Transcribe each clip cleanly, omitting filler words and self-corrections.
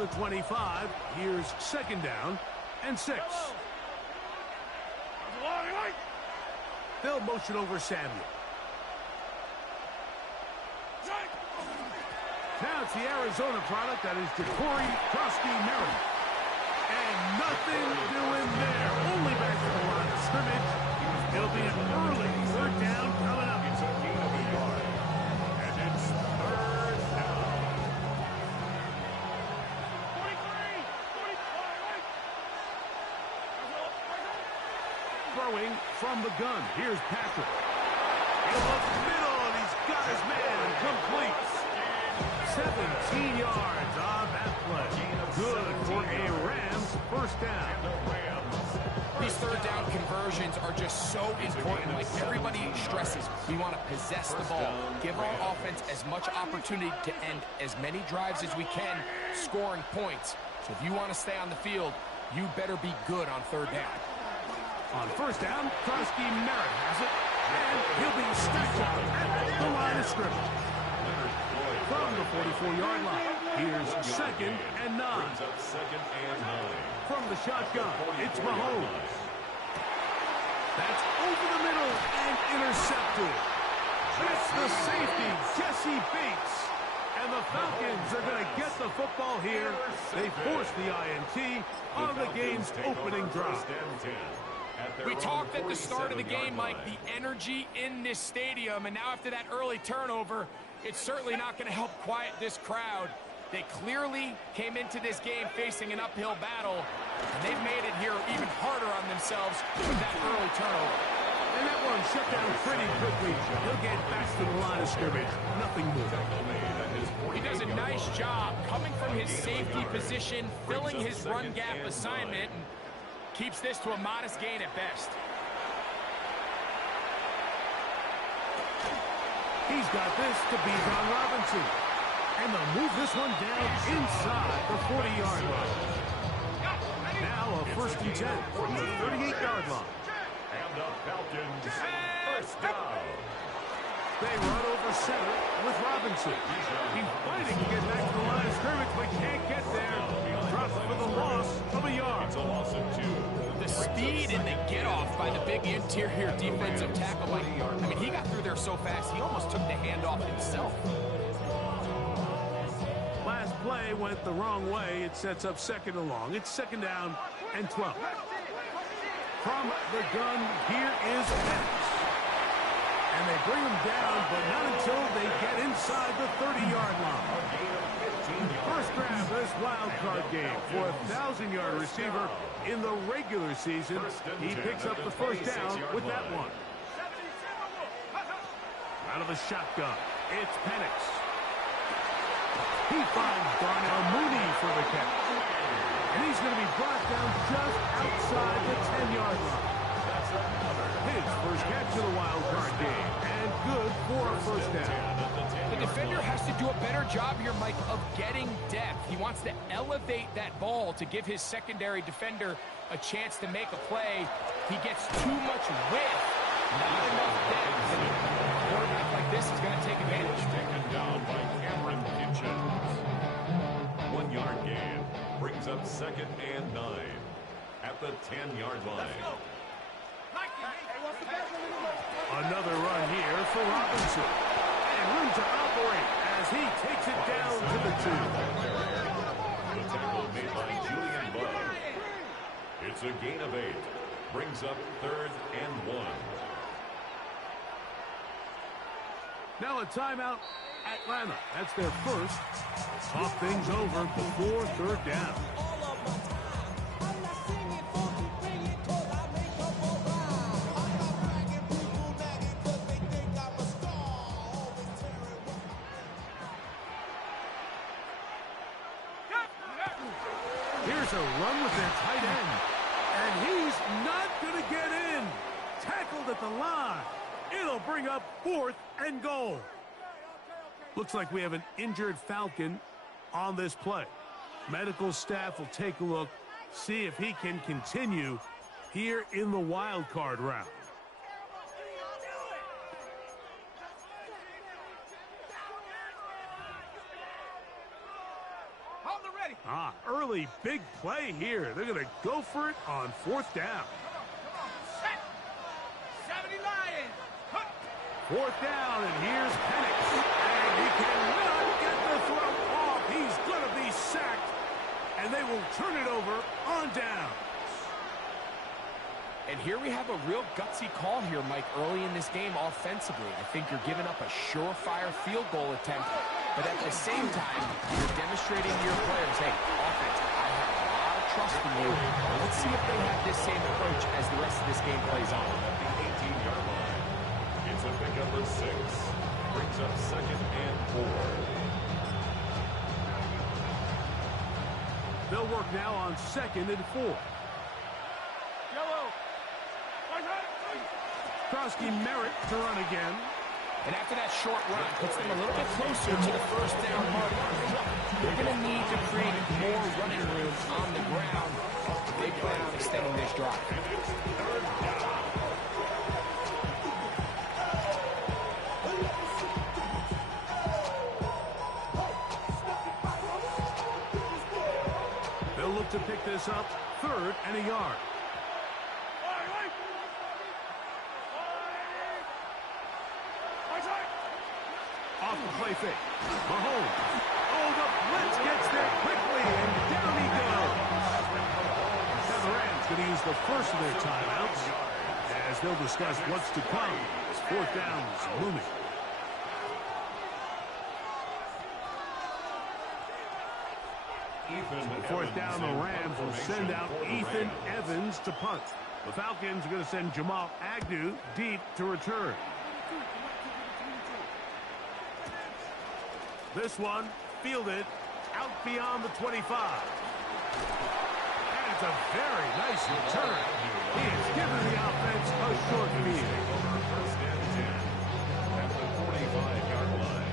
the 25. Here's second down and 6. They'll motion over Samuel. Now it's the Arizona product, that is Ja'Cory Merritt. And nothing doing there. Only back to the line of scrimmage. It'll be an early third down coming up. It's a gain of a yard. And it's third down. 43. Throwing from the gun. Here's Patrick. In the middle, and he's got his man complete. 17 yards on that play. Good for a Rams first down. These third down conversions are just so important. Like everybody stresses, we want to possess the ball. Give our offense as much opportunity to end as many drives as we can, scoring points. So if you want to stay on the field, you better be good on third down. On first down, Merritt has it. And he'll be stacked up at the line of scrimmage. From the 44-yard line, here's second and 9. From the shotgun, it's Mahomes. That's over the middle and intercepted. It's the safety, Jesse Bates. And the Falcons are going to get the football here. They force the INT on the game's opening drive. We talked at the start of the game, Mike, the energy in this stadium. And now after that early turnover, it's certainly not going to help quiet this crowd. They clearly came into this game facing an uphill battle, and they've made it here even harder on themselves with that early turnover. And that one shut down pretty quickly. He'll get back to the line of scrimmage. Nothing more. He does a nice job coming from his safety position, filling his run gap assignment, and keeps this to a modest gain at best. He's got this to Bijan Robinson. And they'll move this one down inside the 40-yard line. Now a first and 10 from the 38-yard line. And the Falcons first down. They run over center with Robinson. He's fighting to get back to the line of scrimmage, but can't get there. Drops for the loss of a yard. It's a loss of 2. The speed and the get-off by the big interior defensive tackle. I mean, he got through there so fast, he almost took the handoff himself. Last play went the wrong way. It sets up second and long. It's second down and 12. From the gun, here is Penix. And they bring him down, but not until they get inside the 30-yard line. First grab this wild card game for a 1,000-yard receiver in the regular season. He picks up the first down with that one. Out of the shotgun, it's Penix. He finds Darnell Mooney for the catch. And he's going to be brought down just outside the 10-yard line. His first catch of the wild card game, and good for a first down. The defender has to do a better job here, Mike, of getting depth. He wants to elevate that ball to give his secondary defender a chance to make a play. He gets too much width, not enough depth. A quarterback like this is going to take advantage. Taken down by Cameron Kitchens. 1-yard gain brings up second and 9 at the 10-yard line. Another run here for Robinson. And room to operate as he takes it down to the 2. The tackle made by Julian Bug. It's a gain of 8. Brings up third and 1. Now a timeout, Atlanta. That's their first. Talk things over before third down. Here's a run with their tight end. And he's not going to get in. Tackled at the line. It'll bring up 4th and goal. Looks like we have an injured Falcon on this play. Medical staff will take a look, see if he can continue here in the wild card round. Early big play here. They're going to go for it on 4th down. 4th down, and here's Penix. And he cannot get the throw off. He's going to be sacked, and they will turn it over on down. And here we have a real gutsy call here, Mike, early in this game offensively. I think you're giving up a surefire field goal attempt, but at the same time, you're demonstrating to your players, hey, offense, I have a lot of trust in you. Let's see if they have this same approach as the rest of this game plays on. At the 18-yard line, it's a pickup of 6. Brings up 2nd and 4. They'll work now on 2nd and 4. Krosky Merritt to run again. And after that short run, puts them a little bit closer to the 1st down marker. They're going to need to create more running room on the ground if they plan on extending this drive. They'll look to pick this up 3rd and a yard. Off the play fake. Mahomes. Oh, the blitz gets there quickly, and down he goes. Now the Rams going to use the first of their timeouts as they'll discuss what's to come as 4th down is looming. On 4th down, the Rams will send out Ethan Evans to punt. The Falcons are going to send Jamal Agnew deep to return. This one fielded out beyond the 25. And it's a very nice return. He has given the offense a short field. 1st and 10 at the 45-yard line.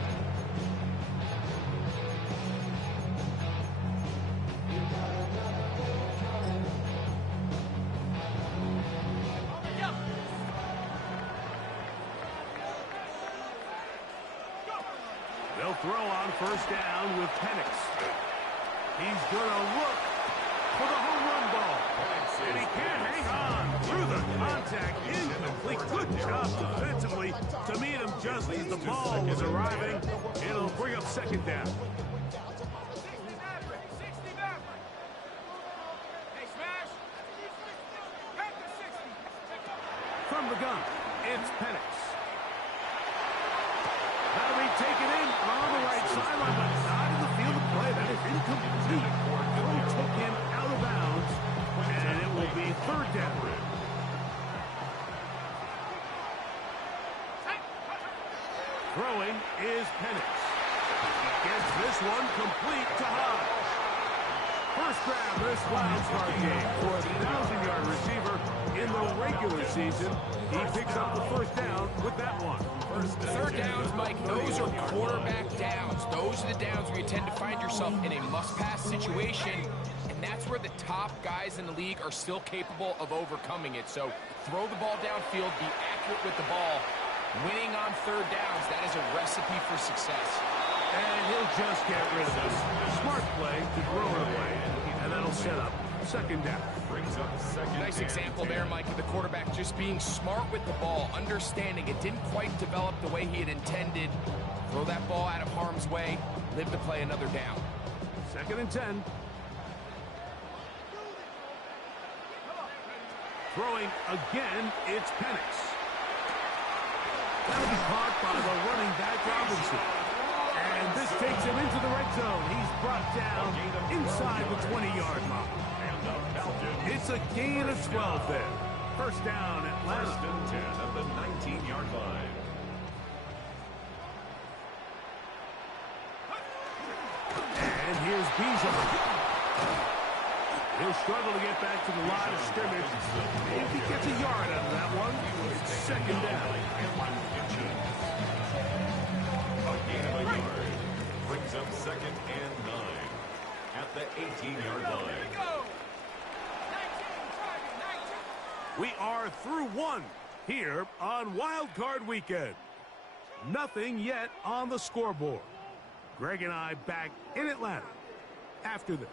They'll throw on 1st down with Penix. He's going to look for the home run ball. And he can't hang on through the contact. Incomplete. Good job defensively to meet him just as the ball was arriving. It'll bring up 2nd down. From the gun, it's Penix. That'll be taken in on the right sideline, but not in the field of play. That is incomplete. Throw took him out of bounds, and it will be 3rd down. Throwing is Penix. He gets this one complete to Hyde. First grab this wild card game for a 1,000-yard receiver in the regular season. He picks up the 1st down with that one. 3rd downs, Mike, those are quarterback downs. Those are the downs where you tend to find yourself in a must-pass situation, and that's where the top guys in the league are still capable of overcoming it. So throw the ball downfield, be accurate with the ball. Winning on 3rd downs, that is a recipe for success. And he'll just get rid of this. Smart play to throw it away, and that'll set up 2nd down. Brings up 2nd. Nice example there, Mike, of the quarterback just being smart with the ball, understanding it didn't quite develop the way he had intended. Throw that ball out of harm's way, live to play another down. 2nd and 10. Throwing again, it's Penix. That'll be caught by the running back Robinson. And this takes him into the red zone. He's brought down inside the 20-yard mark. It's a gain of 12 there. 1st down, Atlanta. 1st and 10 at the 19-yard line. And here's Bijan. He'll struggle to get back to the line of scrimmage. If he gets a yard out of that one, it's 2nd down. A gain of a yard. Brings up 2nd and 9 at the 18-yard line. We are through one here on Wild Card Weekend. Nothing yet on the scoreboard. Greg and I back in Atlanta after this.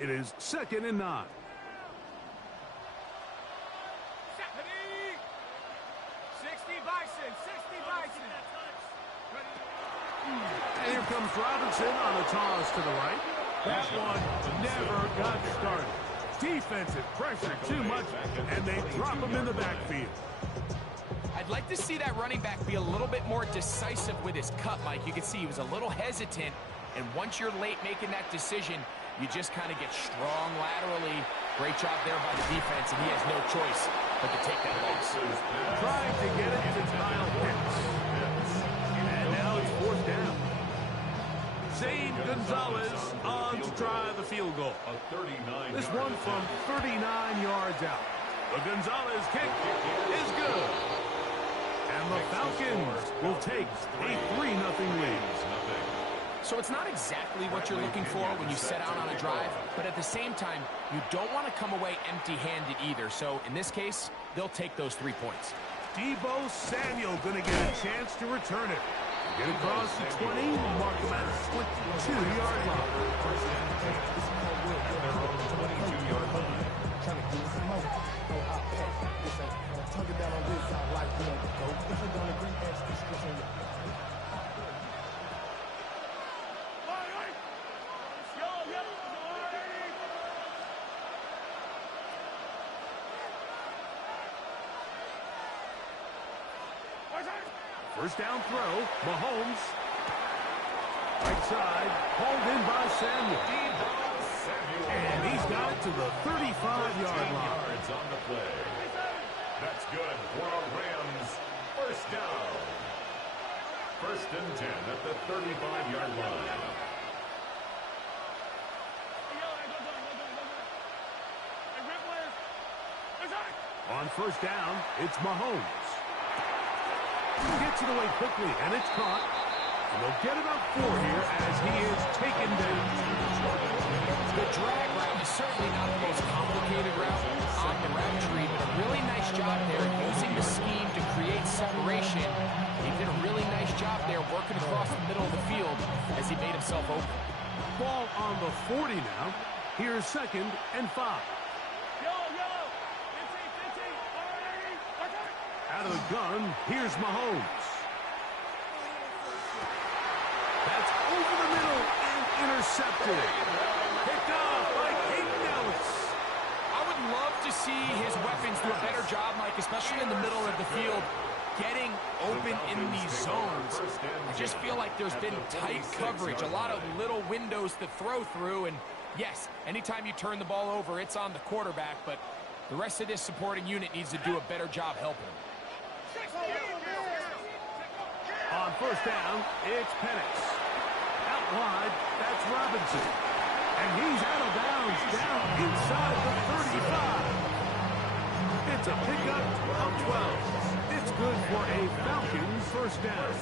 It is 2nd and 9. 60 Bison, 60 Bison. And here comes Robinson on a toss to the right. That one never got started. Defensive pressure too much, and they drop him in the backfield. I'd like to see that running back be a little bit more decisive with his cut, Mike. You can see he was a little hesitant, and once you're late making that decision, you just kind of get strong laterally. Great job there by the defense, and he has no choice but to take that loss. Trying to get it to Kyle Pitts. And now it's 4th down. Zane Gonzalez on to try the field goal. This one from 39 yards out. The Gonzalez kick is good. And the Falcons will take a 3-0 lead. So it's not exactly what you're looking for when you set out on a drive, but at the same time, you don't want to come away empty-handed either. So in this case, they'll take those 3 points. Deebo Samuel going to get a chance to return it. Get across the 20, mark him at the 22-yard line. First down throw, Mahomes. Right side, hauled in by Samuel. And he's got it to the 35-yard line. On the play. That's good for a Rams first down. 1st and 10 at the 35-yard line. On first down, it's Mahomes. He gets it away quickly, and it's caught. And they'll get it up 4 here as he is taken down. The drag route is certainly not the most complicated route on the route tree, but a really nice job there using the scheme to create separation. He did a really nice job there working across the middle of the field as he made himself open. Ball on the 40 now. Here's 2nd and 5. Out of the gun, here's Mahomes. That's over the middle and intercepted. Picked off by Hayden Ellis. I would love to see his weapons do a better job, Mike, especially in the middle of the field, getting open in these zones. I just feel like there's been tight coverage, a lot of little windows to throw through, and yes, anytime you turn the ball over, it's on the quarterback, but the rest of this supporting unit needs to do a better job helping. On first down, it's Penix. Out wide, that's Robinson. And he's out of bounds, down inside the 35. It's a pickup of 12. It's good for a Falcons first down.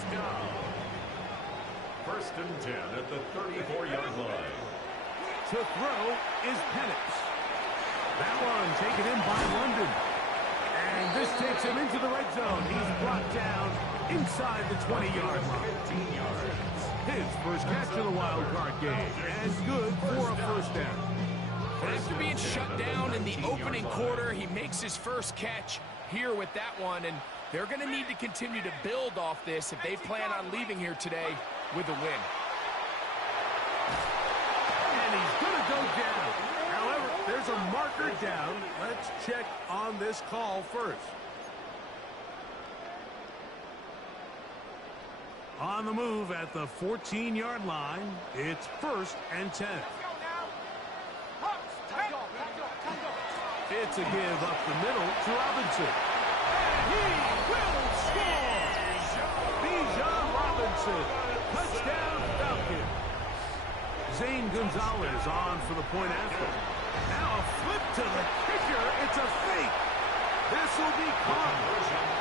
1st and 10 at the 34-yard line. To throw is Penix. That one taken in by London. And this takes him into the red zone. He's brought down inside the 20-yard line. 15 yards. His first catch of the wild card game. And good for a first down. After being shut down in the opening quarter, he makes his first catch here with that one. And they're going to need to continue to build off this if they plan on leaving here today with a win. And he's going to go down. However, there's a marker down. Let's check on this call first. On the move at the 14-yard line, it's 1st and 10. It's a give up the middle to Robinson. And he will score! Bijan Robinson, touchdown Falcons. Zane Gonzalez on for the point after. Now a flip to the kicker. It's a fake. This will be caught.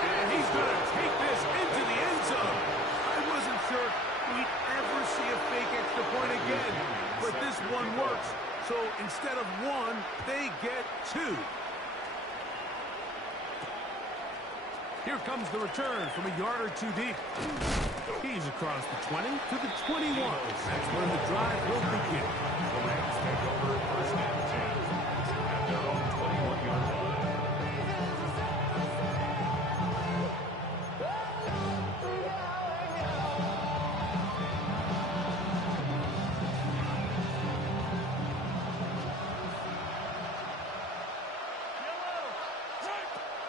And he's going to take this into the end zone. I wasn't sure we'd ever see a fake extra point again. But this one works. So instead of 1, they get 2. Here comes the return from a yard or two deep. He's across the 20 to the 21. That's where the drive will begin. The Rams take over first and 10 at their own 21-yard line.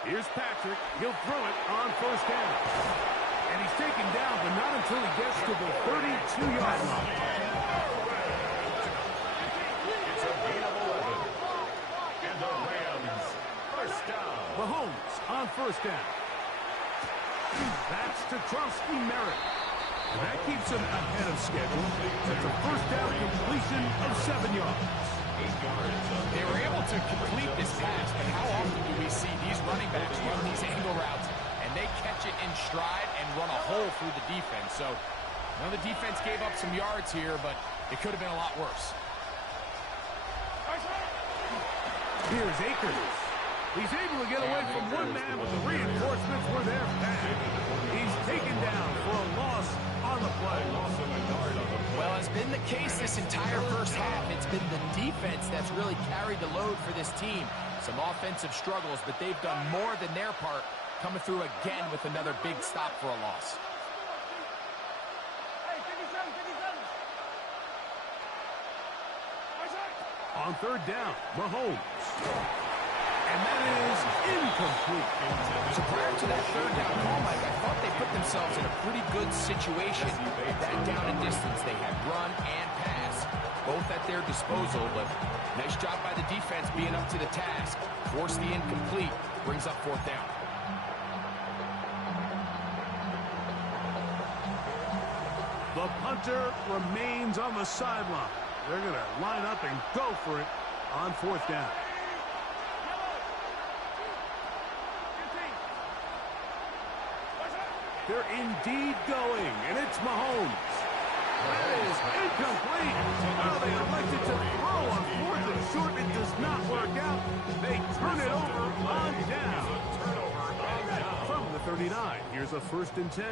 Here's Patrick. He'll throw it on first down. And he's taken down, but not until he gets to the 32-yard line. It's a gain of 11. And the Rams first down. Mahomes on first down. That's to Merritt. And that keeps him ahead of schedule. That's a first down completion of 7 yards. 8 yards. They were able to complete this pass, but how often do we see these running backs run these angle routes and they catch it in stride and run a hole through the defense? So, the defense gave up some yards here, but it could have been a lot worse. Here's Akers. He's able to get away from one man, but the reinforcements were there fast. He's taken down for a loss on the play. Well, it's been the case this entire first half. It's been the defense that's really carried the load for this team. Some offensive struggles, but they've done more than their part, coming through again with another big stop for a loss. On third down, Mahomes. And that is incomplete. So prior to that third down call, Mike, I thought they put themselves in a pretty good situation with that down and distance. They had run and pass, both at their disposal, but nice job by the defense being up to the task. Force the incomplete, brings up fourth down. The punter remains on the sideline. They're going to line up and go for it on fourth down. They're indeed going, and it's Mahomes. That is incomplete. Well, they elected to throw on fourth and short. It does not work out. They turn it over on down. From the 39, here's a first and 10.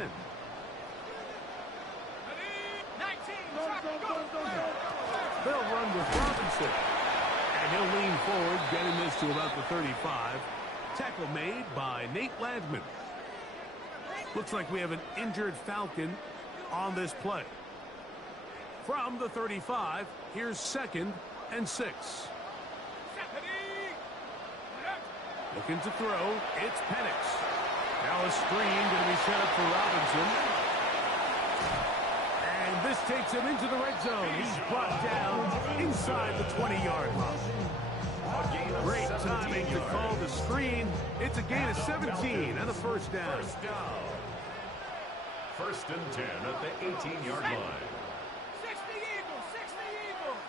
They'll run with Robinson. And he'll lean forward, getting this to about the 35. Tackle made by Nate Landman. Looks like we have an injured Falcon on this play. From the 35, here's 2nd and 6. Looking to throw, it's Penix. Now a screen going to be set up for Robinson. And this takes him into the red zone. He's brought down inside the 20-yard line. Great timing to call the screen. It's a gain of 17 and a first down. First and 10 at the 18-yard line. 60 Eagles, 60 Eagles.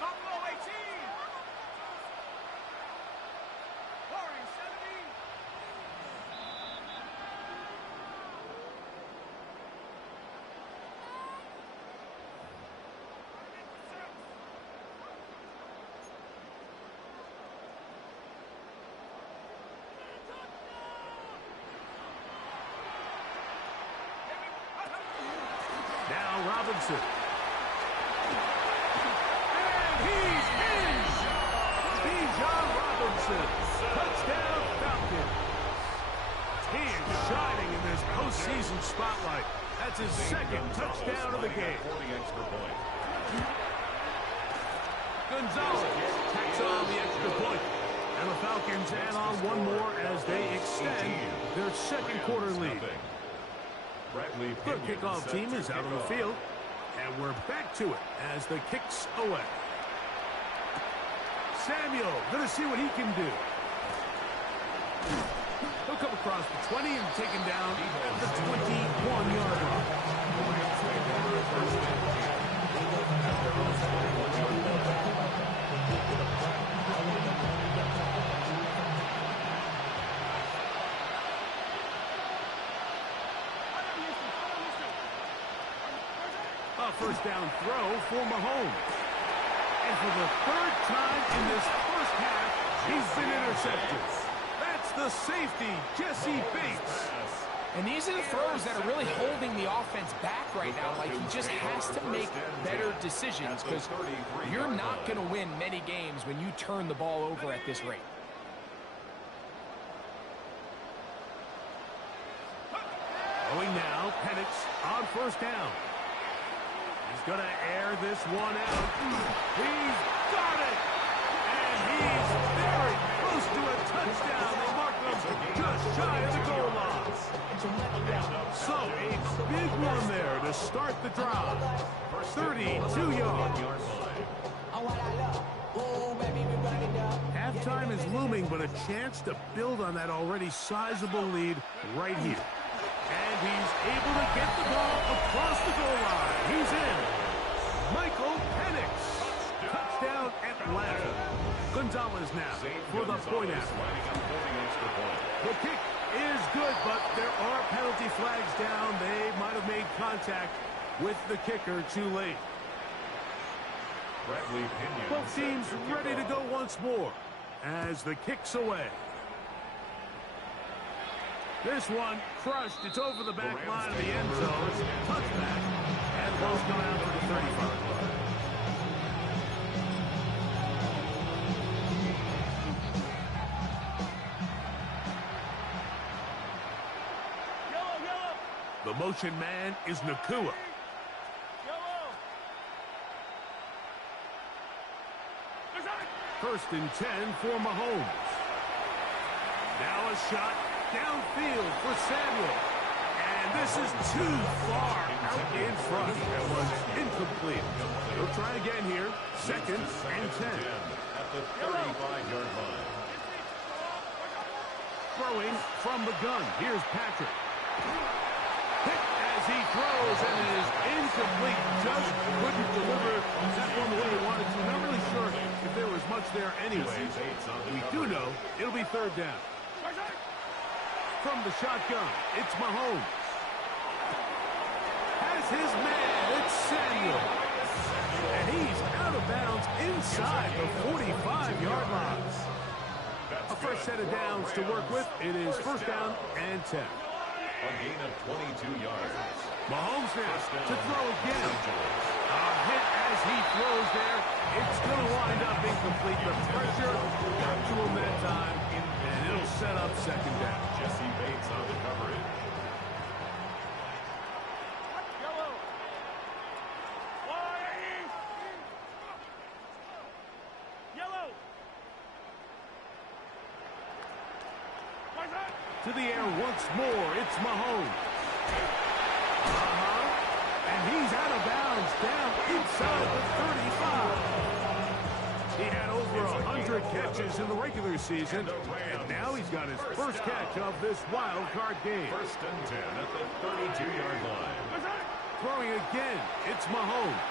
Buffalo 18. Warren 70. Now Robinson. And he's in! Bijan Robinson. Touchdown Falcons. He is shining in this postseason spotlight. That's his second touchdown of the game. Gonzalez tacks on the extra point. And the Falcons add on one more as they extend their second quarter lead. The kickoff team is out on the field, and we're back to it as the kick's away. Samuel going to see what he can do. He'll come across the 20 and taken down at the 21-yard line. A first down throw for Mahomes. And for the third time in this first half, he's been intercepted. That's It's the safety, Jesse Bates. And these are the throws that are really holding the offense back right now. Like, he just has to make better decisions because you're not going to win many games when you turn the ball over at this rate. Going now, Penix on first down. He's going to air this one out. He's got it! And he's very close to a touchdown. They mark him just shy of the goal line. So, a big one there to start the drive. 32 yards. Halftime is looming, but a chance to build on that already sizable lead right here. And he's able to get the ball across the goal line. He's in. Michael Penix. Touchdown, Atlanta. Gonzalez now for the point after. The kick is good, but there are penalty flags down. They might have made contact with the kicker too late. Both teams ready to go once more as the kick's away. This one crushed. It's over the back line of the end zone. Touchback. And the ball's going out to the 35. The motion man is Nakua. First and 10 for Mahomes. Now a shot downfield for Samuel. And this is too far out in front. That was incomplete. They'll try again here. Second and 10. At the 35-yard line. Throwing from the gun. Here's Patrick. Hit as he throws, and it is incomplete. Just couldn't deliver that one the way he wanted to. Not really sure if there was much there anyways. We do know it'll be third down. From the shotgun, it's Mahomes. Has his man, it's Samuel. And he's out of bounds inside the 45-yard line. A first set of downs to work with. It is first down and 10. A gain of 22 yards. Mahomes now to throw again. A hit as he throws there. It's going to wind up incomplete. The pressure got to him that time, and it'll set up second down. Jesse Bates on the coverage. To the air once more, it's Mahomes. And he's out of bounds down inside the 35. He had over 100 catches in the regular season, and now he's got his first catch of this wild card game. First and 10 at the 32-yard line. Throwing again, it's Mahomes.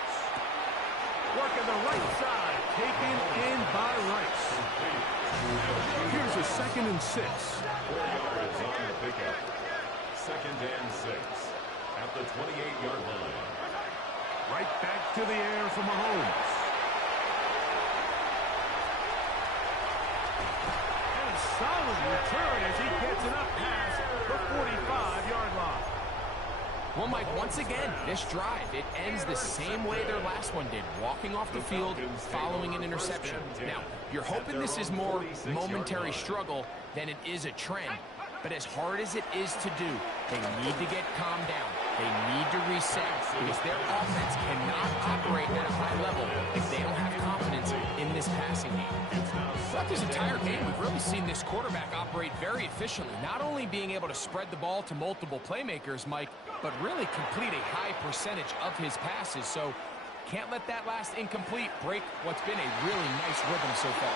Working the right side, taken in by Rice. Here's a second and 6. 4 yards on the pickup. Second and 6 at the 28-yard line. Right back to the air for Mahomes. And a solid return as he gets it up past the 45-yard line. Well, Mike, once again, this drive, it ends the same way their last one did, walking off the field following an interception. Now, you're hoping this is more momentary struggle than it is a trend. But as hard as it is to do, they need to get calmed down. They need to reset because their offense cannot operate at a high level if they don't have confidence in this passing game. Throughout this entire game, we've really seen this quarterback operate very efficiently, not only being able to spread the ball to multiple playmakers, Mike, but really complete a high percentage of his passes. So can't let that last incomplete break what's been a really nice rhythm so far.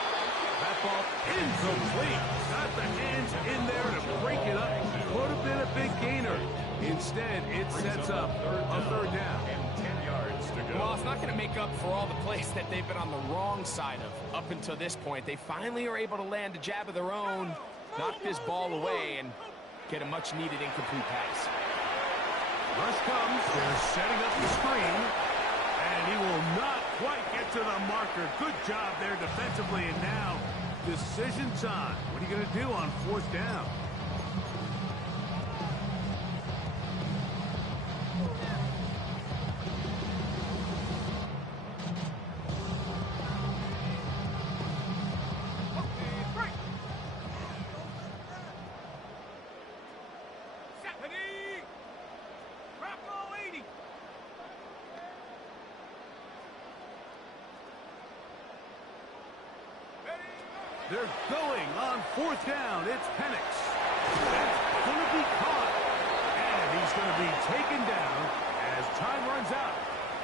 That ball incomplete. Got the hands in there to break it up. Could have been a big gainer. Instead, it sets up a third down. And 10 yards to go. Well, it's not going to make up for all the plays that they've been on the wrong side of up until this point. They finally are able to land a jab of their own, knock this ball away, and get a much-needed incomplete pass. Rush comes. They're setting up the screen. And he will not quite get to the marker. Good job there defensively. And now decision time. What are you going to do on 4th down? They're going on 4th down. It's Penix. That's going to be caught. And he's going to be taken down as time runs out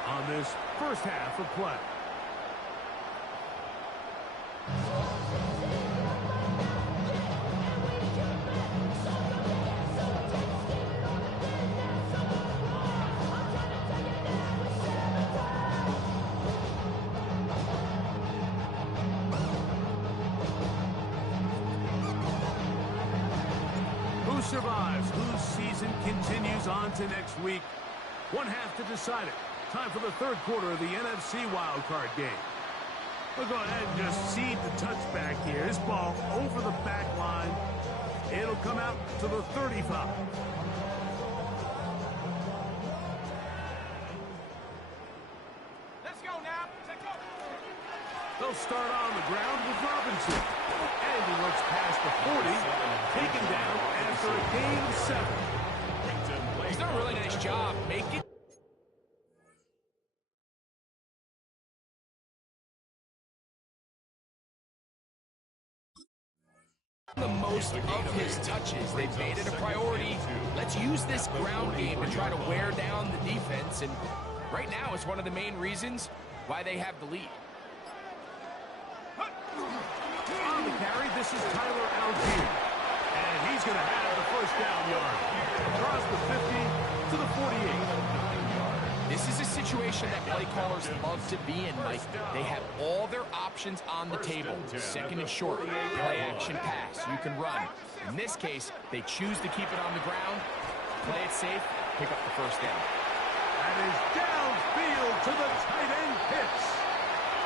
on this first half of play. Survives, whose season continues on to next week. One half to decide it. Time for the third quarter of the NFC wildcard game. We'll go ahead and just seed the touchback here. This ball over the back line. It'll come out to the 35. Let's go now. Let's go. They'll start on the ground with Robinson. And he looks past the 40, taken down after a gain of 7. He's done a really nice job making the most of his touches. They've made it a priority. Let's use this ground game to try to wear down the defense, and right now it's one of the main reasons why they have the lead. On the carry, this is Tyler Algier. And he's going to have the first down yard. Across the 50 to the 48. This is a situation that play callers love to be in, Mike. They have all their options on the table. Second and short, play action pass. You can run. In this case, they choose to keep it on the ground, play it safe, pick up the first down. That is downfield to the tight end Pitts.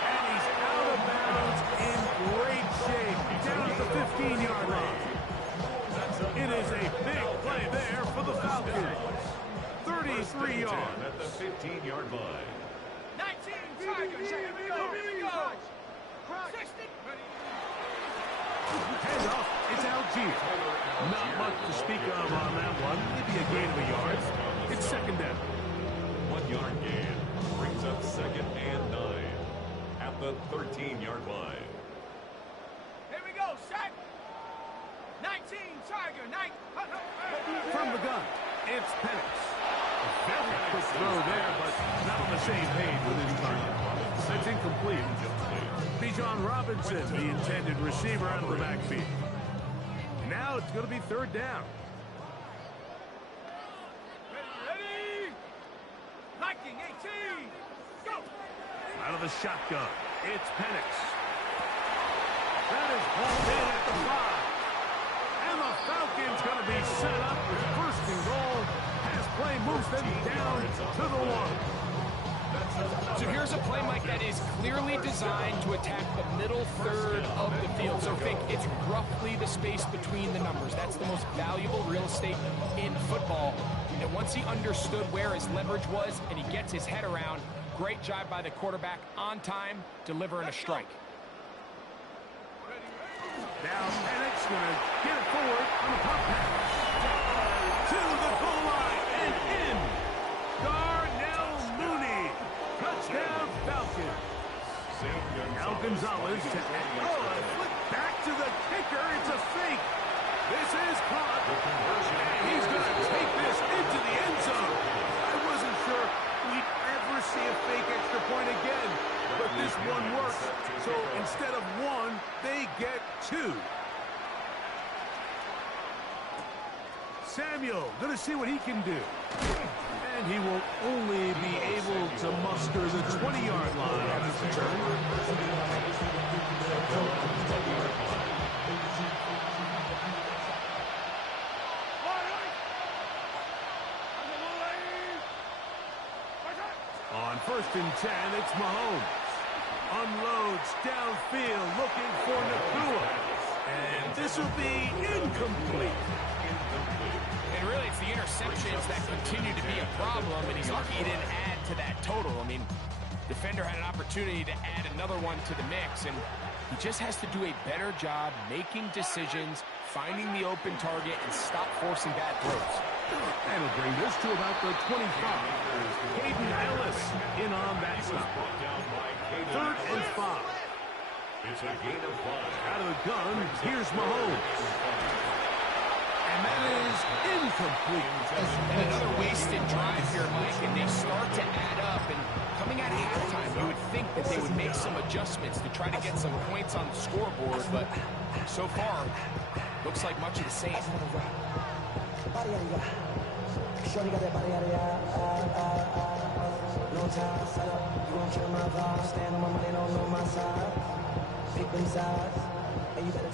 And he's out of bounds in great shape. Down at the 15-yard line. It is a big play there for the Falcons. 33 yards. At the 15-yard line. 19 Tigers. Here we go. Here we go. 60. Hands off. It's Algier. Not much to speak of on that one. Maybe a gain of a yard. It's second down. 1 yard gain brings up second and 9 at the 13-yard line. Here we go. Set. 19 Tiger. 9. From the gun, it's Penix. A very quick throw there, but not on the same page with his target. That's incomplete. Bijan Robinson, the intended receiver out of the backfield. Now it's going to be third down. Ready. Viking 18. Go. Out of the shotgun, it's Penix. That is hauled in at the 5. And the Falcons going to be set up with first and goal. Pass play moves them down to the 1. So here's a play, Mike, that is clearly designed to attack the middle third of the field. So think it's roughly the space between the numbers. That's the most valuable real estate in football. And once he understood where his leverage was and he gets his head around, great job by the quarterback on time, delivering a strike. Now Penix going to get it forward on the pump pass. To the goal line and in. Darnell Mooney. Touchdown Falcons. Now Gonzalez to a flip back to the kicker. It's a fake. This is caught. And he's going to take this into the end zone. I wasn't sure we'd ever see a fake extra point again. But this one works. So instead of 1, they get 2. Samuel going to see what he can do. And he will only be able to muster the 20-yard line on his return. On first and 10, it's Mahomes. Unloads downfield looking for Nakua. And this will be incomplete. And really, it's the interceptions that continue to be a problem, and he's lucky he didn't add to that total. I mean, defender had an opportunity to add another one to the mix, and he just has to do a better job making decisions, finding the open target, and stop forcing bad throws. That'll bring this to about the 25. Caden Ellis in on that stop. 3rd and 5. It's a gain of 5. Out of the gun, here's Mahomes. And that is incomplete. And another wasted drive here, Mike, and they start to add up. And coming out of halftime, you would think that they would make some adjustments to try to get some points on the scoreboard, but so far, looks like much of the same.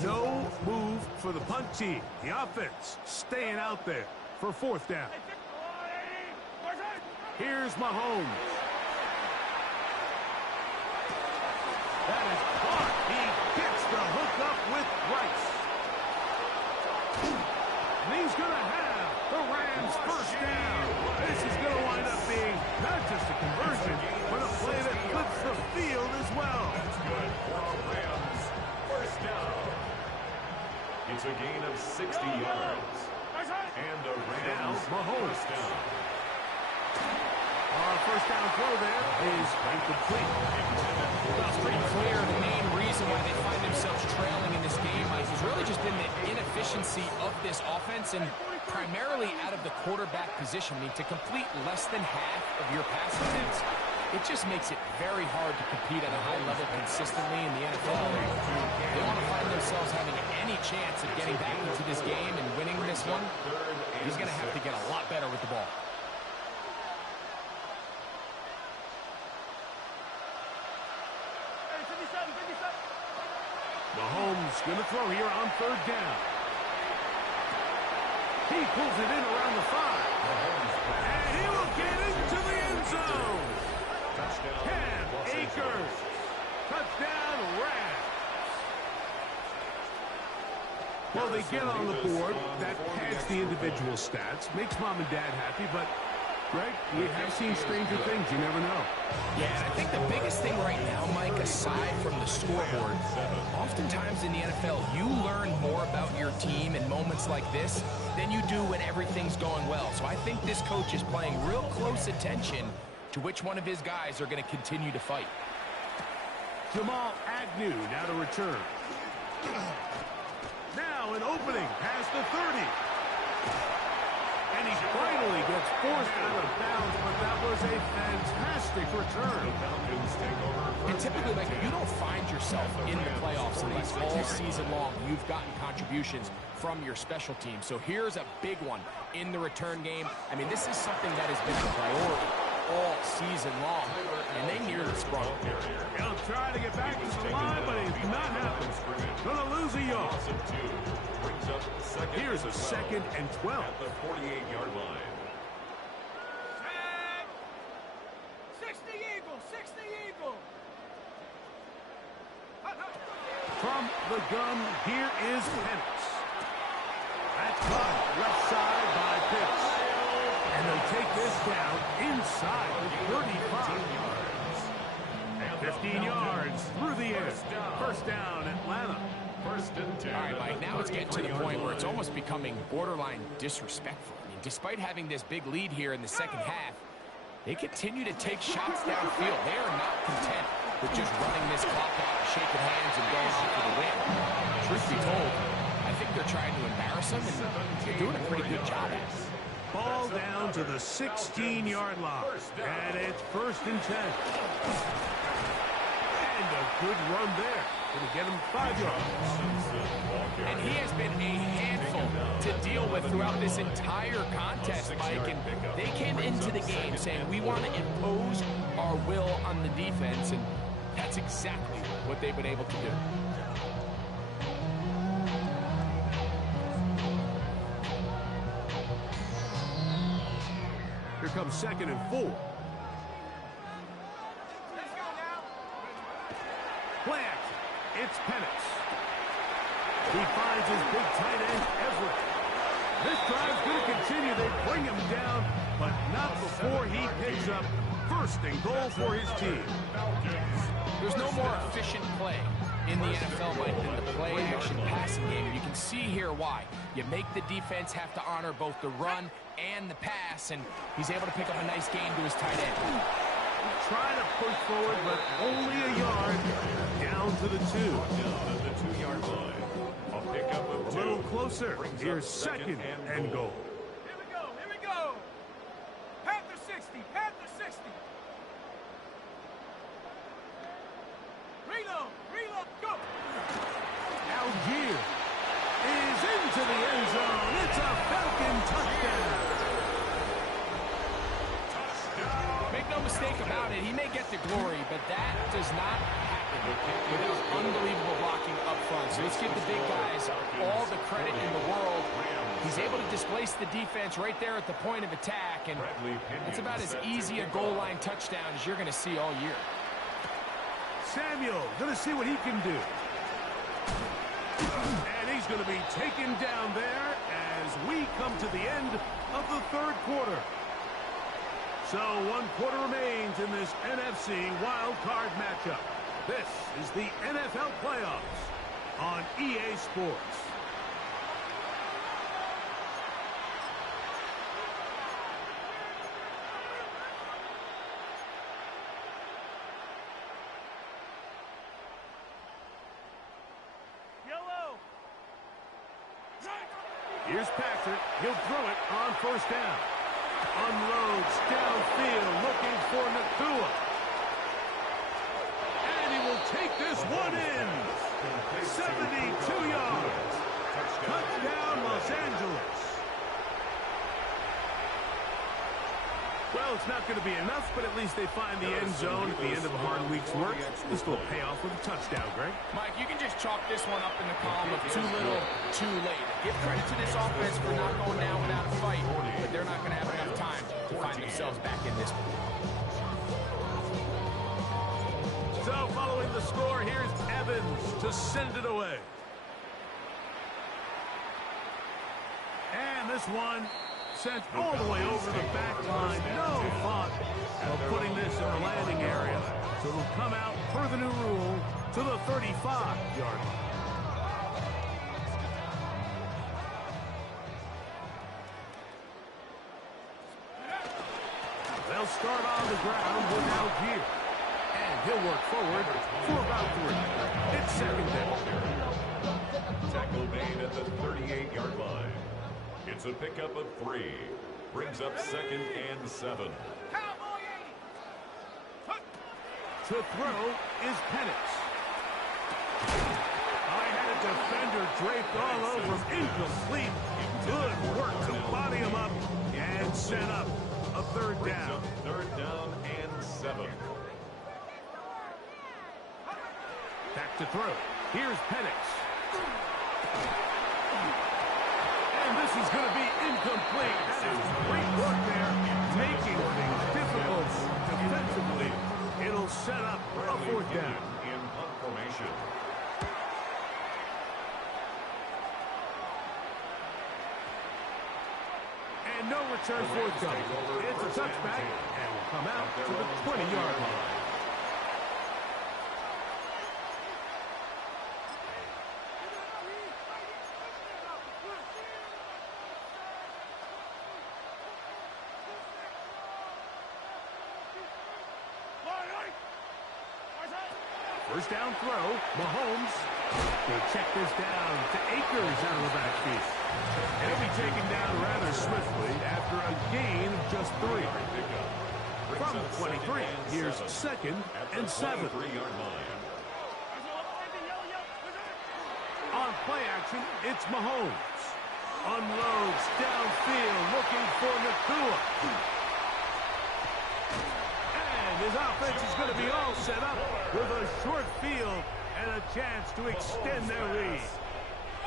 No move for the punt team. The offense staying out there for 4th down. Here's Mahomes. That is caught. He gets the hook up with Rice. And he's going to have the Rams 1st down. This is going to wind up being not just a conversion, but a play that flips the field as well. That's good for Rams. 1st down. It's a gain of 60 yards. And the Rams Mahomes. 1st down. Our 1st down throw there is incomplete. Well, it's pretty clear the main reason why they find themselves trailing in this game, Mike, has really just been the inefficiency of this offense and primarily out of the quarterback position. I mean, to complete less than half of your pass attempts, it just makes it very hard to compete at a high level consistently in the NFL. They want to find themselves having any chance of getting back into this game and winning this one. He's going to have to get a lot better with the ball. Mahomes going to throw here on 3rd down. He pulls it in around the 5. And he will get into the end zone. Cam Akers. Touchdown, Rams. Well, they get on the board. That pads the individual stats. Makes mom and dad happy, but Greg, we have seen stranger things. You never know. Yeah, and I think the biggest thing right now, Mike, aside from the scoreboard, oftentimes in the NFL, you learn more about your team in moments like this than you do when everything's going well. So I think this coach is paying real close attention to which one of his guys are going to continue to fight. Jamal Agnew now to return. Now an opening past the 30. And he finally gets forced out of bounds, but that was a fantastic return. And typically, like, you don't find yourself in the playoffs unless all season long you've gotten contributions from your special team. So here's a big one in the return game. I mean, this is something that has been a priority all season long, and they nearly sprung. He'll try to get back to the line, but it's not happening. Gonna lose a yard. Here's a 2nd and 12. At the 48-yard line. 60 Eagles, 60 Eagles. From the gun, here is Penix. That's caught left side by Pitts. And they'll take this down inside the 35. 15 yards through the air. 1st down, Atlanta. 1st and 10. All right, Mike, now it's getting to the point where it's almost becoming borderline disrespectful. I mean, despite having this big lead here in the second half, they continue to take shots downfield. They are not content with just running this clock out, shaking hands, and going off for the win. Truth be told, I think they're trying to embarrass them, and they're doing a pretty good job at it. Ball down to the 16-yard line. And it's 1st and 10. And a good run there. Going to get him 5 yards. And he has been a handful to deal with throughout this entire contest, Mike. And they came into the game saying, we want to impose our will on the defense. And that's exactly what they've been able to do. Here comes 2nd and 4. It's Penix. He finds his big tight end, Everett. This drive's going to continue. They bring him down, but not before he picks up first and goal for his team. There's no more efficient play in the NFL, Mike, than the play-action passing game. And you can see here why. You make the defense have to honor both the run and the pass, and he's able to pick up a nice gain to his tight end. Trying to push forward, but only a yard down to the 2. Down at the 2-yard line. A pickup of 2. A little closer. Here's second and goal. Here we go. Here we go. Panther 60. Panther 60. Reload. Reload. Go. Algier is into the end zone. It's a Falcon touchdown. Make no mistake about it, he may get the glory, but that does not happen without unbelievable blocking up front. So let's give the big guys all the credit in the world. He's able to displace the defense right there at the point of attack, and it's about as easy a goal line touchdown as you're going to see all year. Samuel going to see what he can do. And he's going to be taken down there as we come to the end of the third quarter. So 1 quarter remains in this NFC wild card matchup. This is the NFL playoffs on EA Sports. Yellow. Here's Patrick. He'll throw it on first down. Unloads downfield, looking for Nakua. And he will take this one in. 72 yards. Touchdown, Los Angeles. Well, it's not going to be enough, but at least they find the end zone at the end of a hard week's work. This will pay off with a touchdown, Greg. Mike, you can just chalk this one up in the column of too little, too late. Give credit to this offense for not going down without a fight, but they're not going to have enough time to find themselves back in this one. So following the score, here's Evans to send it away. And this one sent all the way over the back line. No thought of putting this in the landing area. So it'll come out per the new rule to the 35-yard line. They'll start on the ground with Algier. And he'll work forward for about 3. It's second down. Tackle made at the 38-yard line. It's a pickup of 3. Brings up second and 7. Cowboy 80. To throw is Penix. I had a defender draped all over him. Incomplete. Good work to body him up and set up a third down. Third down and 7. Back to throw. Here's Penix. And this is going to be incomplete. That is great work there, making things difficult defensively. It'll set up a fourth down. In punt formation. And no return forthcoming. It's a touchback, and will come out to the 20-yard line. First down throw, Mahomes. They check this down to Akers out of the backfield. And he'll be taken down rather swiftly after a gain of just 3. From 23, here's second and 7. On play action, it's Mahomes. Unloads downfield, looking for Nakua. His offense is going to be all set up with a short field and a chance to extend their lead.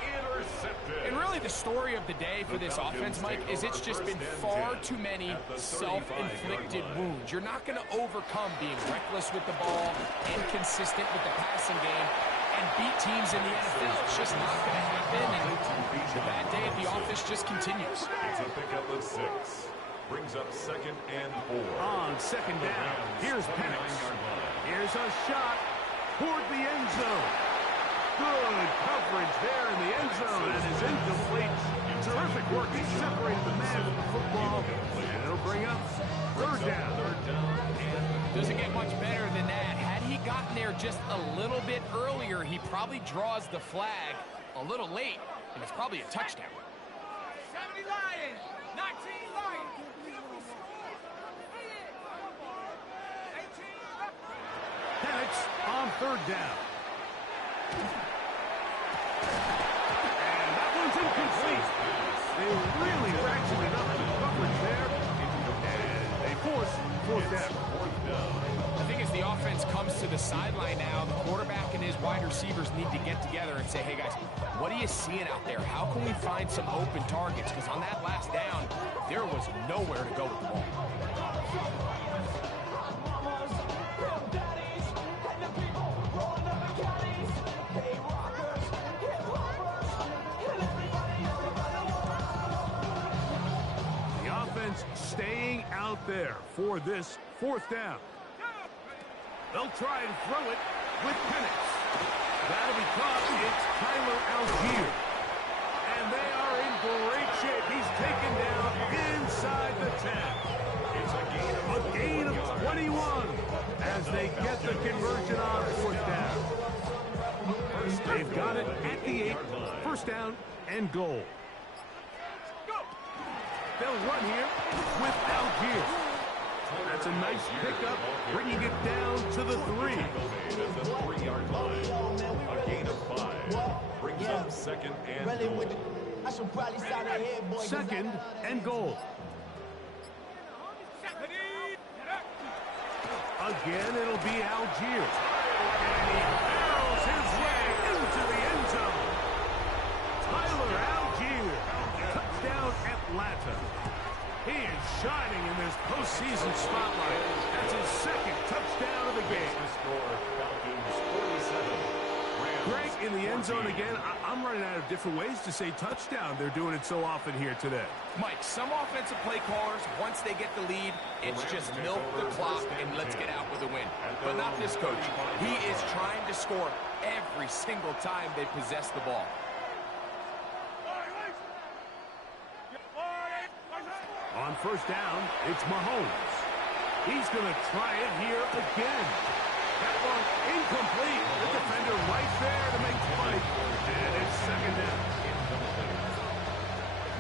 Intercepted. And really the story of the day for this offense, Mike, is it's just been far too many self-inflicted wounds. You're not going to overcome being reckless with the ball, inconsistent with the passing game, and and beat teams in the NFL. It's just not going to happen, and the bad day at the office just continues. It's a pickup of 6. Brings up 2nd and 4. On 2nd down, here's Penix. Here's a shot toward the end zone. Good coverage there in the end zone, and is incomplete. Terrific work. He separated the man from the football, and it'll bring up 3rd down. Doesn't get much better than that. Had he gotten there just a little bit earlier, he probably draws the flag a little late, and it's probably a touchdown. 70 Lions, 19 Lions. Penix on 3rd down. And that one's incomplete. They really ratcheted up the coverage there, and they force 4th down. I think as the offense comes to the sideline now, the quarterback and his wide receivers need to get together and say, hey guys, what are you seeing out there? How can we find some open targets? Because on that last down, there was nowhere to go with the ball. The offense staying out there for this 4th down. They'll try and throw it with Penix. That'll be caught. It's Tyler Algier. And they are in great shape. He's taken down inside the 10. It's a gain of 21 as they get the conversion on 4th down. They've got it at the 8. 1st down and goal. They'll run here with Algier. That's a nice pickup, bringing it down to the 3. At the 3-yard line. A gain of 5. Brings up 2nd and goal. 2nd and goal. Again, it'll be Algier. And he barrels his way into the end zone. Tyler Algier. Touchdown Atlanta. He is shining in this postseason spotlight. That's his 2nd touchdown of the game. Falcons 47. Greg, in the end zone again, I'm running out of different ways to say touchdown. They're doing it so often here today. Mike, some offensive play callers, once they get the lead, it's just milk the clock and let's get out with a win. But not this coach. He is trying to score every single time they possess the ball. On 1st down, it's Mahomes. He's going to try it here again. That one incomplete. The defender right there to make the fight. And it's 2nd down.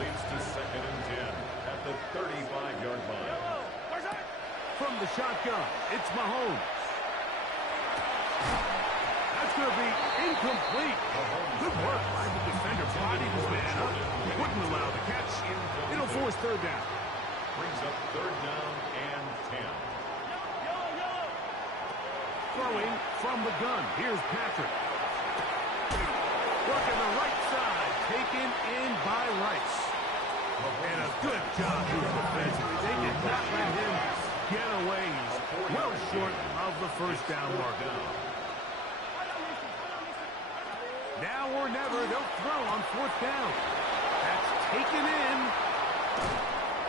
Leads to 2nd and 10 at the 35-yard line. From the shotgun, it's Mahomes. That's going to be incomplete. Good work by the defender. Bodied his man up. Wouldn't allow the catch. It'll force 3rd down. Brings up 3rd down and 10. Throwing from the gun. Here's Patrick. Working the right side. Taken in by Rice. And a good job here defensively. They did not let him get away. He's well short of the 1st down mark. Now or never, they'll throw on 4th down. That's taken in.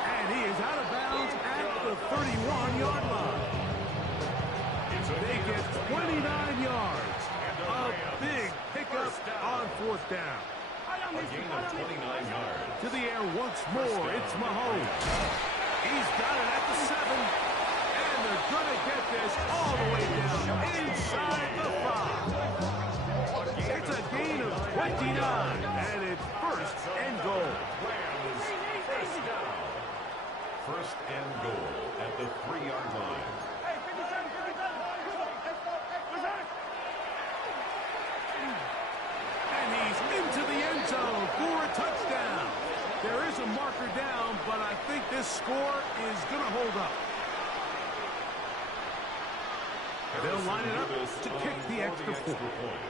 And he is out of bounds at the 31-yard line. They get 29 yards. A big pickup on 4th down. A gain of 29 yards. To the air once more, it's Mahomes. He's got it at the 7. And they're going to get this all the way down inside the 5. It's a gain of 29. And it's 1st and goal. 1st and goal at the 3-yard line. And he's into the end zone for a touchdown. There is a marker down, but I think this score is going to hold up. They'll line it up to kick the extra point.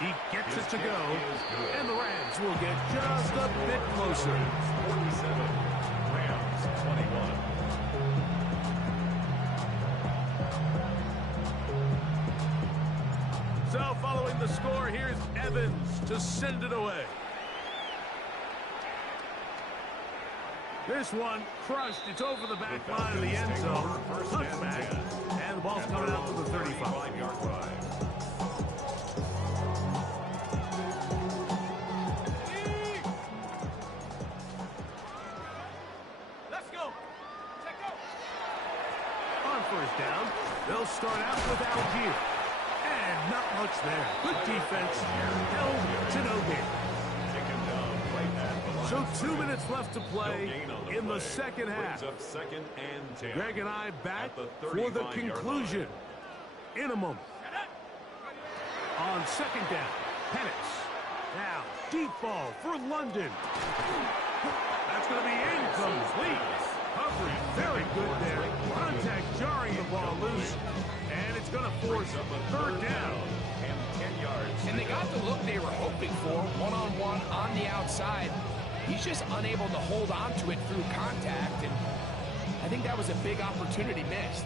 He gets it to go, and the Rams will get just a bit closer. 47, Rams 21. the score. Here's Evans to send it away. This one crushed. It's over the back line of the end zone. Touchback. And the ball's coming out to the 35-yard line. Let's go. Check go. On first down, they'll start out with Algier. And not much there. Good defense. Held to no gain. So 2 minutes left to play in the second half. Greg and I back for the conclusion in a moment. On second down, Penix. Now, deep ball for London. That's going to be incomplete. Coverage very good there. Contact jarring the ball loose. And it's going to force third down. And they got the look they were hoping for, one-on-one on the outside. He's just unable to hold on to it through contact, and I think that was a big opportunity missed.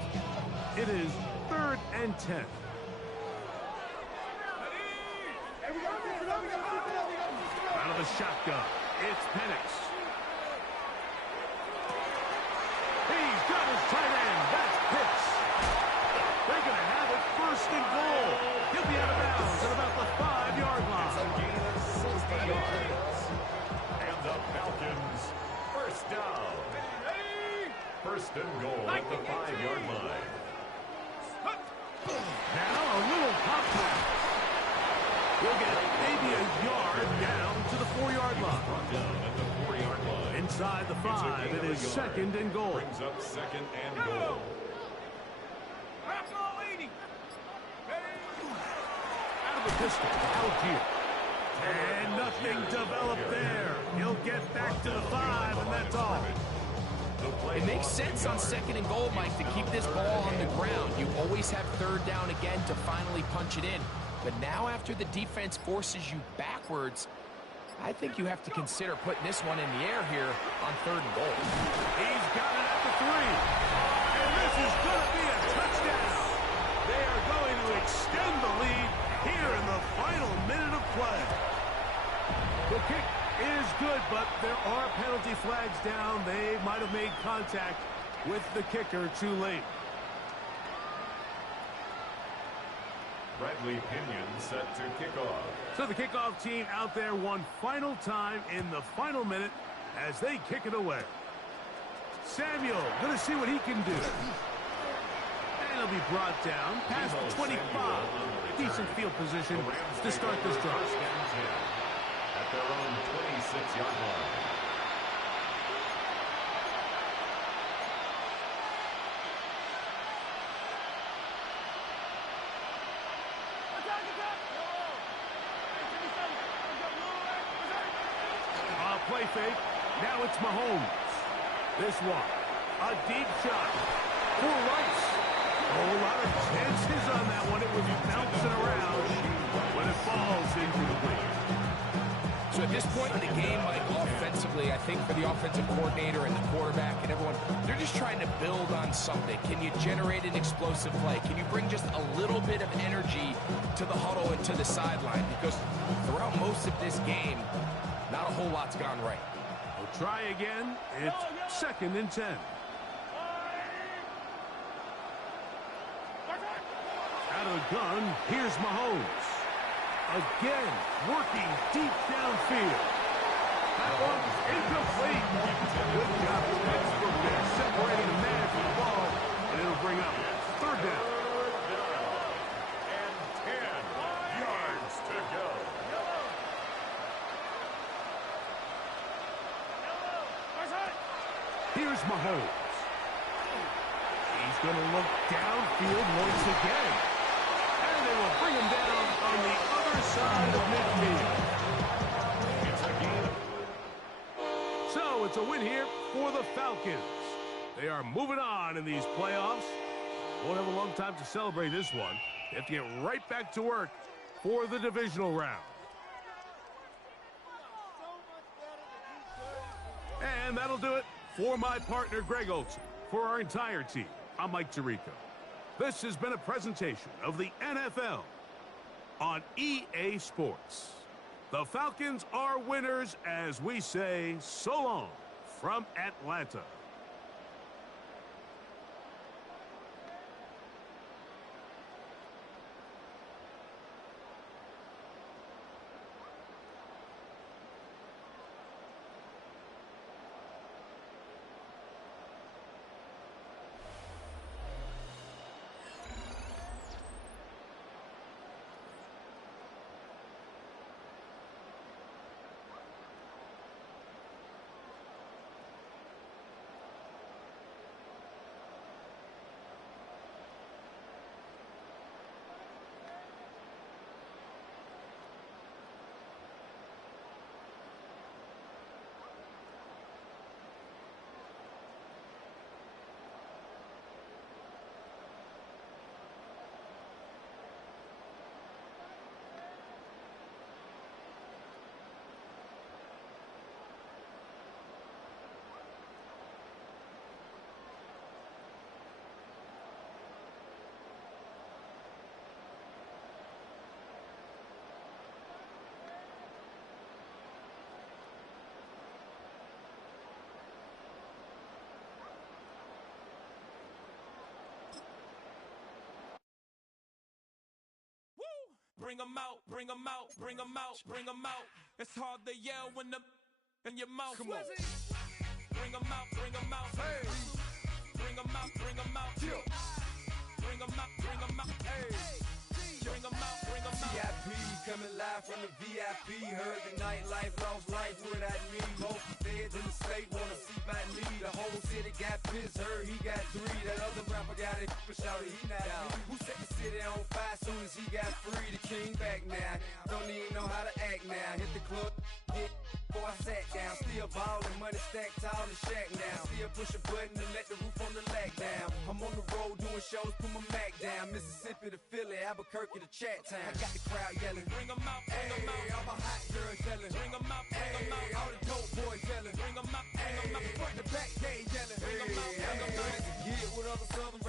It is 3rd and 10. Out of the shotgun, it's Penix. He's got his tight end. That's Pitts. They're going to have it 1st and goal. He'll be out of bounds at about the 5-yard line. It's a gain of 60 yards. And the Falcons, first down. 1st and goal at the 5-yard line. Now a little pop pass. We'll get maybe a yard down to the 4-yard line. Brought down at the 4-yard line. Inside the 5, it is 2nd and goal. Brings up 2nd and goal. Out of the pistol, Algier. And nothing developed there. He'll get back to the 5, and that's all. It makes sense on 2nd and goal, Mike, to keep this ball on the ground. You always have 3rd down again to finally punch it in. But now after the defense forces you backwards, I think you have to consider putting this one in the air here on 3rd and goal. He's got it at the 3. And this is going to be a touchdown. They are going to extend the lead here in the final minute of play. The kick is good, but there are penalty flags down. They might have made contact with the kicker too late. Bradley Pinion set to kick off. So the kickoff team out there one final time in the final minute as they kick it away. Samuel going to see what he can do. And he'll be brought down past the 25. Decent field position to start this drive. At their own 26-yard line. Play fake. Now it's Mahomes. This one. A deep shot for Rice. A whole lot of chances on that one. It was bouncing around when it falls into the plate. So at this point in the game, Mike, offensively, I think for the offensive coordinator and the quarterback and everyone, they're just trying to build on something. Can you generate an explosive play? Can you bring just a little bit of energy to the huddle and to the sideline? Because throughout most of this game, not a whole lot's gone right. We'll try again. It's 2nd and 10. Out of the gun, here's Mahomes. Again, working deep downfield. That one's incomplete. Good job, Pittsburgh there, separating the man from the ball, and it'll bring up 3rd down. And 10 yards to go. Here's Mahomes. He's going to look downfield once again. And they will bring him down on the other side of midfield. It's a gain. So it's a win here for the Falcons. They are moving on in these playoffs. Won't have a long time to celebrate this one. They have to get right back to work for the divisional round. And that'll do it for my partner, Greg Olson. For our entire team, I'm Mike Tirico. This has been a presentation of the NFL on EA Sports. The Falcons are winners as we say so long from Atlanta. Bring 'em out, bring 'em out, bring 'em out, bring 'em out. It's hard to yell when the in your mouth. Come on. Bring 'em out, bring 'em out. Hey. Bring 'em out, bring 'em out. Yeah. Bring 'em out, bring 'em out. Hey. Bring 'em out, bring 'em out. VIP coming live from the VIP. Heard the nightlife, lost life without me. Most feds in the state wanna see by me. The whole city got pissed, heard he got 3. That other rapper got it, but shouted he not me. Who set the city on fire soon as he got free? The king back now, don't even know how to act now. Hit the club, get before I sat down. Still ballin', money stacked tall in shack now. Still push a button to let the roof on the lag down. I'm on the road doing shows, put my Mac down. Mississippi to Philly, Albuquerque to Chat Town. I got the crowd yelling, Bring 'em out, bring 'em out. all my hot girls yelling, Bring 'em out, bring 'em out. all the dope boys yelling, Bring 'em out, bring 'em out. front to back, they yelling. Bring 'em out, bring 'em out. Get with other southern rappers.